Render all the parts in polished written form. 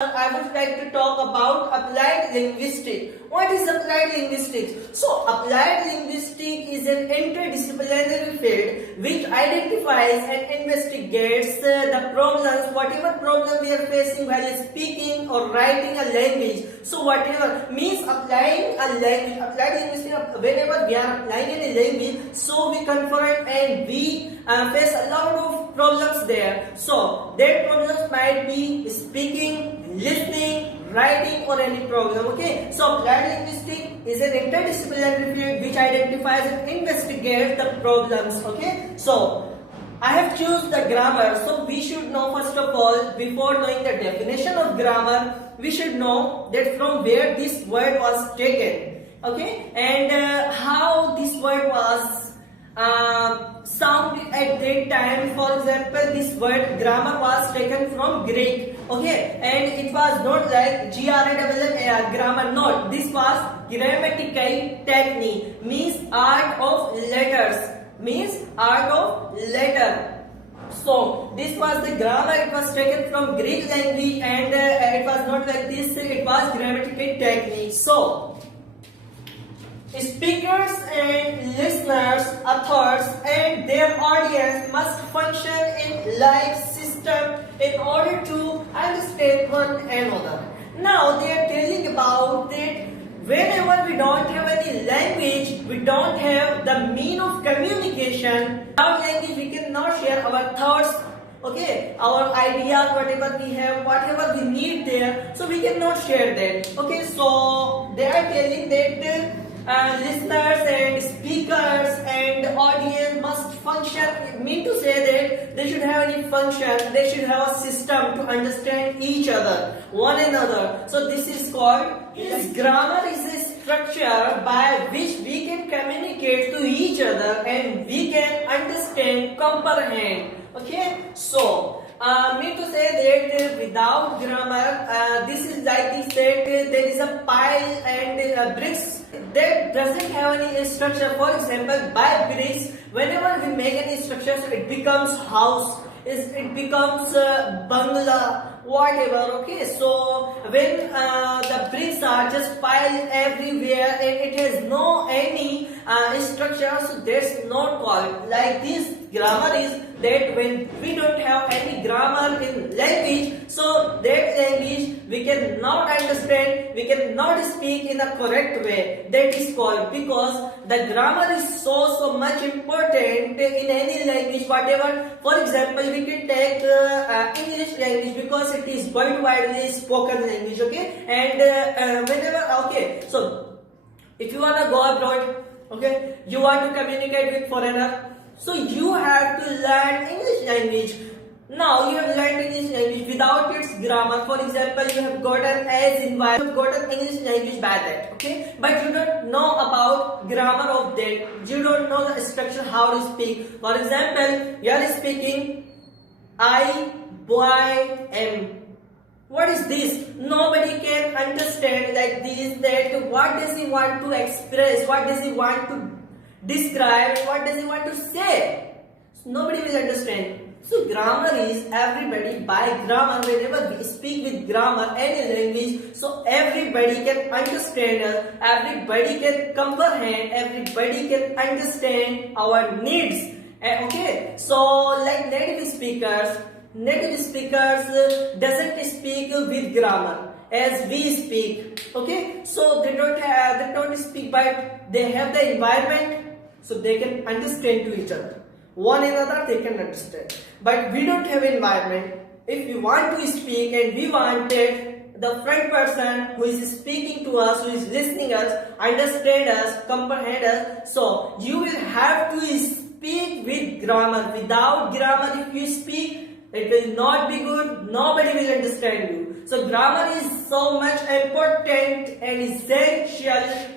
I would like to talk about applied linguistics. What is applied linguistics? So, applied linguistics is an interdisciplinary field which identifies and investigates the problems, whatever problem we are facing while speaking or writing a language. So, whatever means applying a language, applied linguistics, whenever we are applying any language, so we confront and we face a lot of problems there. So, that problems might be speaking, listening, writing, or any problem. Okay, so applied linguistics is an interdisciplinary field which identifies and investigates the problems. Okay, so I have chosen the grammar. So we should know, first of all, before knowing the definition of grammar, we should know that from where this word was taken. Okay, and how this word was sound at that time. For example, this word grammar was taken from Greek. Okay, and it was not like GRAMMAR, grammar, not. This was grammatical technique, means art of letters, So this was the grammar. It was taken from Greek language, and it was not like this. It was grammatical technique. So speakers and listeners, authors and their audience must function in live system in order to understand one another. Now they are telling about that whenever we don't have any language, we don't have the mean of communication. Without language we cannot share our thoughts, okay, our ideas, whatever we have, whatever we need there, so we cannot share that. Okay, so they are telling that listeners and speakers and audience must function, mean to say that they should have any function, they should have a system to understand each other, one another. So this is called, grammar is a structure by which we can communicate to each other and we can understand, comprehend. Okay, so mean to say that without grammar, this is like this, that there is a pile and bricks that doesn't have any structure. For example, by bricks, whenever we make any structure, so it becomes house, it becomes bungalow, whatever. Okay, so when the bricks are just piled everywhere and it has no any structure, so that's not called like this. Grammar is that when we don't have any grammar in language, so that language we cannot understand, we cannot speak in a correct way. That is called, because the grammar is so much important in any language, whatever. For example, we can take English language because it is worldwide spoken language. Okay, and whenever, okay, so if you want to go abroad, okay, you want to communicate with foreigner, so you have to learn English language. Now you have learned English language without its grammar. For example, you have gotten as environment, you have gotten English language by that, okay, but you don't know about grammar of that. You don't know the structure, how to speak. For example, you are speaking I, boy, am. What is this? Nobody can understand like this, that what does he want to express, what does he want to describe, what does he want to say. So nobody will understand. So grammar is everybody. By grammar, whenever we speak with grammar, any language, so everybody can understand us, everybody can comprehend, everybody can understand our needs. Okay, so like native speakers doesn't speak with grammar as we speak. Okay, so they don't speak, but they have the environment, so they can understand to each other, one another they can understand. But we don't have environment. If we want to speak and we wanted the front person who is speaking to us, who is listening us, understand us, comprehend us, so you will have to speak with grammar. Without grammar, if you speak, it will not be good, nobody will understand you. So grammar is so much important and essential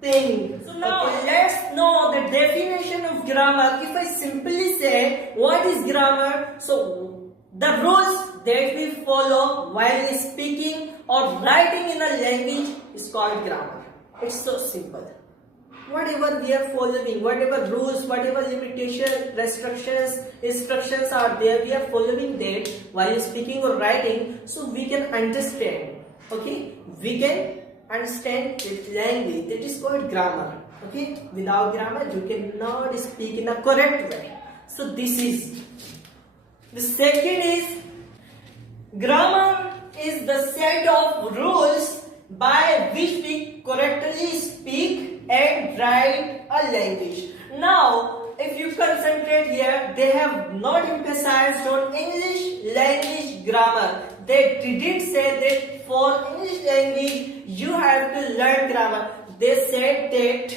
thing. So now let's know the definition of grammar. If I simply say what is grammar, so the rules that we follow while speaking or writing in a language is called grammar. It's so simple. whatever we are following, whatever rules, whatever limitation, restrictions, instructions are there, we are following that while speaking or writing, so we can understand. Okay, we can understand the language. That is called grammar. Okay, without grammar you cannot speak in a correct way. So this is the second is grammar is the set of rules by which we correctly speak and write a language. Now, if you concentrate here, they have not emphasized on English language grammar. They didn't say that for English language you have to learn grammar. They said that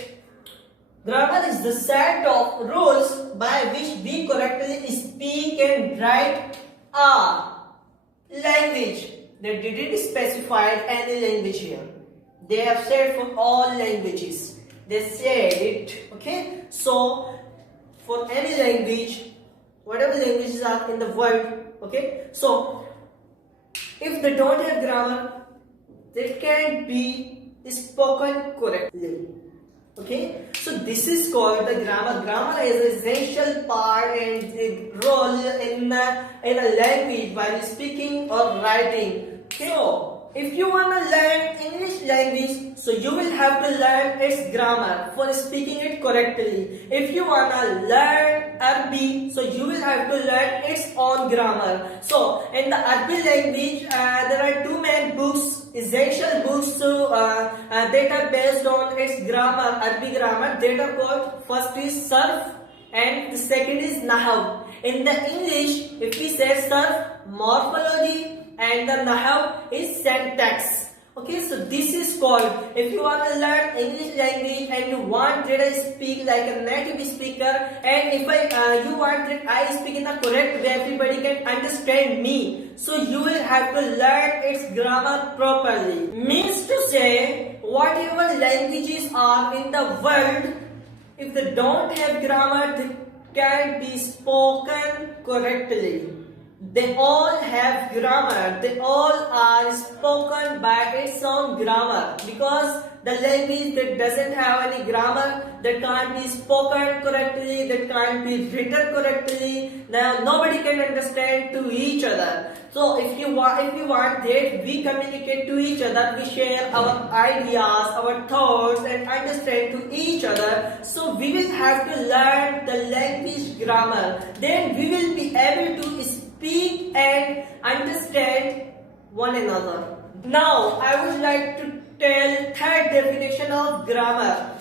grammar is the set of rules by which we correctly speak and write a language. They didn't specify any language here. They have said for all languages. They said it. Okay. So for any language, whatever languages are in the world. Okay. So if they don't have grammar, they can't be spoken correctly. Okay, so this is called the grammar. Grammar is an essential part and a role in a language while speaking or writing. Okay. So if you want to learn English language, so you will have to learn its grammar for speaking it correctly. If you want to learn Arabic, so you will have to learn its own grammar. So in the Arabic language, there are two main books, essential books that are based on its grammar, Arabic grammar. That are called, first is Sarf and the second is Nahaw. In the English, if we say Sarf, morphology, and the Nahaw is syntax. Okay, so this is called, if you want to learn English language and you want that I speak like a native speaker, and if you want that I speak in a correct way, everybody can understand me, so you will have to learn its grammar properly. Means to say, whatever languages are in the world, if they don't have grammar, they can't be spoken correctly. They all have grammar. They all are spoken by its own grammar, because the language that doesn't have any grammar, that can't be spoken correctly, that can't be written correctly, now nobody can understand to each other. So if you want that we communicate to each other, we share our ideas, our thoughts and understand to each other, so we will have to learn the language grammar. Then we will be able to speak and understand one another. Now I would like to tell third definition of grammar.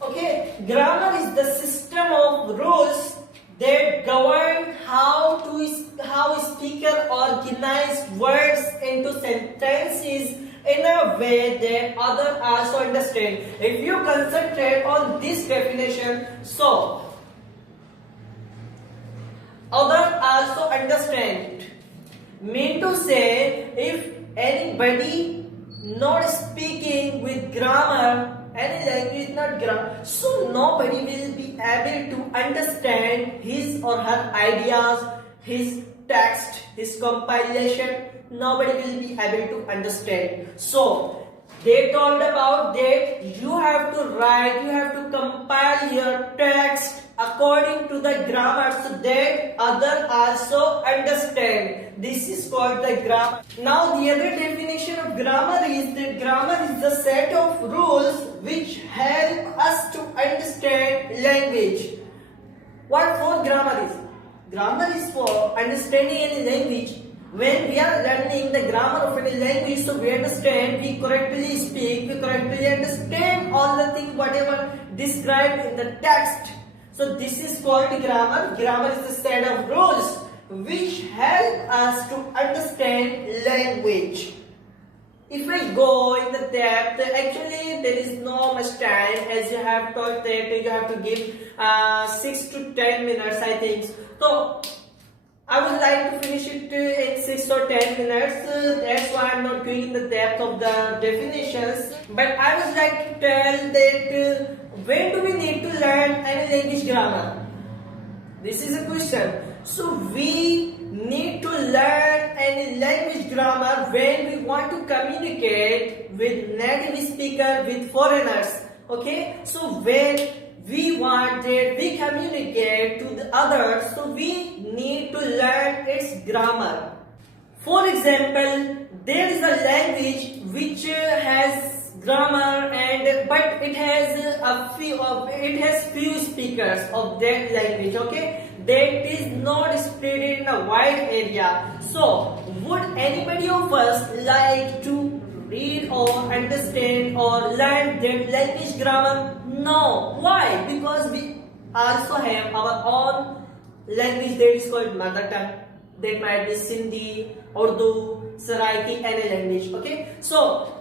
Okay, grammar is the system of rules that govern how speaker organize words into sentences in a way that others also understand. If you concentrate on this definition, so others also understand. Mean to say, if anybody not speaking with grammar, any language not grammar, so nobody will be able to understand his or her ideas, his text, his compilation. Nobody will be able to understand. So they told about that you have to write, you have to compile your text according to the grammar, so that others also understand. This is called the grammar. Now the other definition of grammar is that grammar is the set of rules which help us to understand language. What for grammar is? Grammar is for understanding any language. When we are learning the grammar of any language, so we understand, we correctly speak, we correctly understand all the things whatever described in the text. So this is called grammar. Grammar is the set of rules which help us to understand language. If I go in the depth, actually there is no much time, as you have told that you have to give 6 to 10 minutes, I think. So I would like to finish it in 6 or 10 minutes. That's why I'm not going in the depth of the definitions. But I would like to tell that when do we need to learn any language grammar? This is a question. So we need to learn any language grammar when we want to communicate with native speaker, with foreigners. Okay, so when we want that we communicate to the others, so we need to learn its grammar. For example, there is a language which has grammar, and but it has few speakers of that language. Okay, that is not spread in a wide area. So would anybody of us like to read or understand or learn that language grammar? No. Why? Because we also have our own language that is called mother tongue. That might be Sindhi, Urdu, Saraiki, any language. Okay, so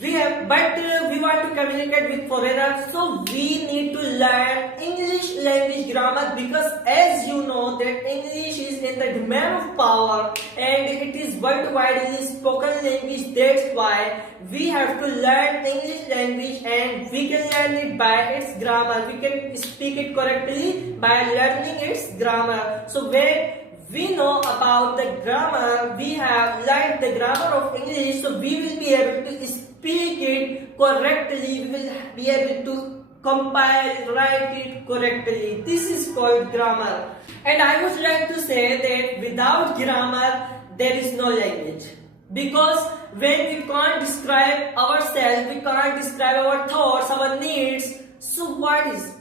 we have, but we want to communicate with foreigners, so we need to learn English language grammar, because as you know that English is in the demand of power and it is worldwide spoken language. That's why we have to learn English language, and we can learn it by its grammar. We can speak it correctly by learning its grammar. So when we know about the grammar, we have learned the grammar of English, so we will be able to speak it correctly, we will be able to compile, write it correctly. This is called grammar. And I would like to say that without grammar, there is no language. Because when we can't describe ourselves, we can't describe our thoughts, our needs, so what is?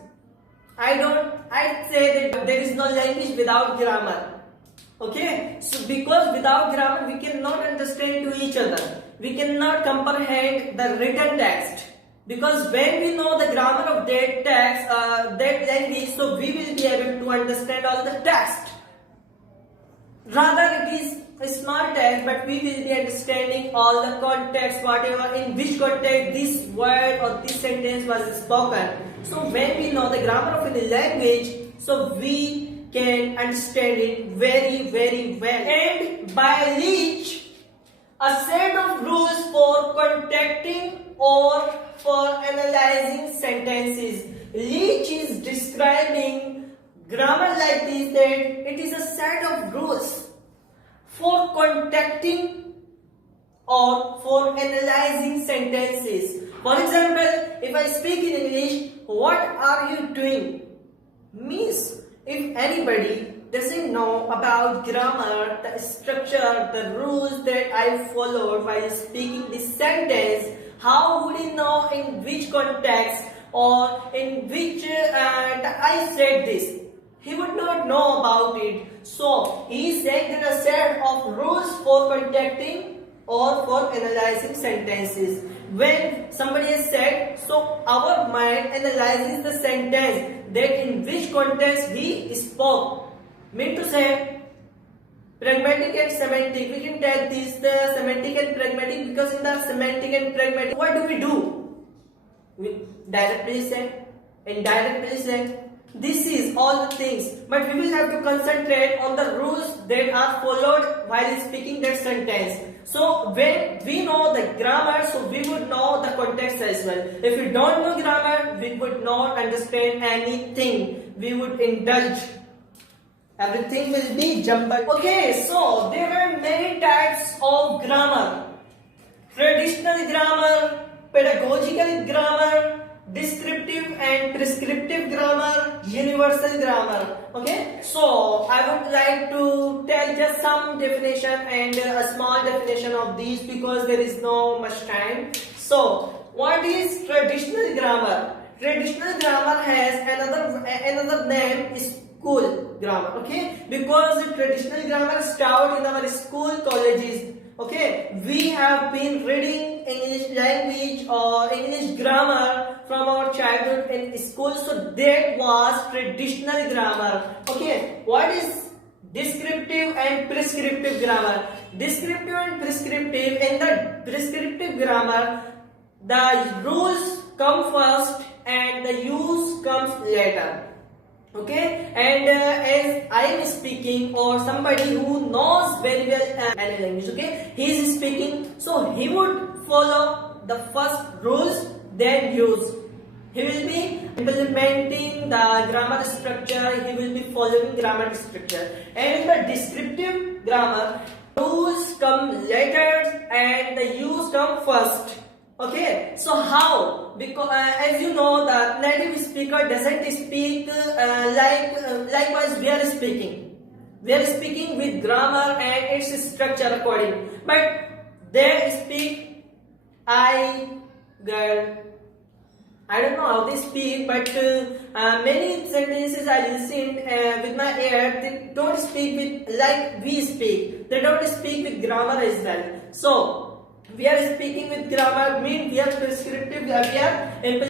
I'd say that there is no language without grammar. Okay, so because without grammar we cannot understand to each other, we cannot comprehend the written text, because when we know the grammar of that text, that language, so we will be able to understand all the text. Rather it is a small text, but we will be understanding all the context, whatever, in which context this word or this sentence was spoken. So when we know the grammar of any language, so we can understand it very, very well. And by which a set of rules for contacting or for analyzing sentences. Leach is describing grammar like this, that it is a set of rules for contacting or for analyzing sentences. For example, if I speak in English, what are you doing? Means if anybody doesn't know about grammar, the structure, the rules that I followed while speaking this sentence, how would he know in which context or in which I said this? He would not know about it. So he is saying that a set of rules for contacting or for analyzing sentences. When somebody has said, so our mind analyzes the sentence, that in which context he spoke. Mean to say, pragmatic and semantic. We can take this, the semantic and pragmatic, because in the semantic and pragmatic, what do? We directly say, indirectly say. This is all the things, but we will have to concentrate on the rules that are followed while speaking that sentence. So when we know the grammar, so we would know the context as well. If we don't know grammar, we would not understand anything. We would indulge. Everything will be jumbled. Okay, so there are many types of grammar. Traditional grammar, pedagogical grammar, descriptive and prescriptive grammar, universal grammar. Okay, so I would like to tell just some definition and a small definition of these, because there is no much time. So what is traditional grammar? Traditional grammar has another name is school grammar. Okay, because the traditional grammar is taught in our school, colleges. Okay, we have been reading English language or English grammar from our childhood in school, so that was traditional grammar. Okay, what is descriptive and prescriptive grammar? Descriptive and prescriptive. In the prescriptive grammar, the rules come first and the use comes later. Okay, and as I am speaking, or somebody who knows very well any language, okay, he is speaking, so he would follow the first rules, then use. He will be implementing the grammar structure, he will be following grammar structure. And in the descriptive grammar, rules come later and the use come first. Okay, so how? Because as you know, the native speaker doesn't speak likewise we are speaking. We are speaking with grammar and its structure according. But they speak I, girl. I don't know how they speak, but many sentences I listen with my ear. They don't speak with like we speak. They don't speak with grammar as well. So we are speaking with grammar means we are prescriptive. We are